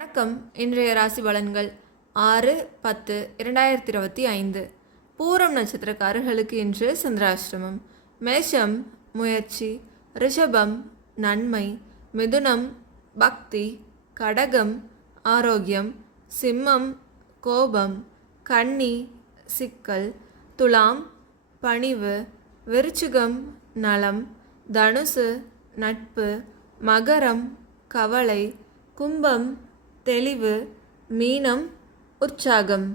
வணக்கம். இன்றைய ராசி பலன்கள் 6/10/2025. பூரம் நட்சத்திரக்காரர்களுக்கு இன்று சந்திராஷ்டமம். மேஷம் முயற்சி, ரிஷபம் நன்மை, மிதுனம் பக்தி, கடகம் ஆரோக்கியம், சிம்மம் கோபம், கன்னி சிக்கல், துலாம் பணிவு, விருச்சிகம் நலம், தனுசு நட்பு, மகரம் கவலை, கும்பம் தெளிவு, மீனம் உற்சாகம்.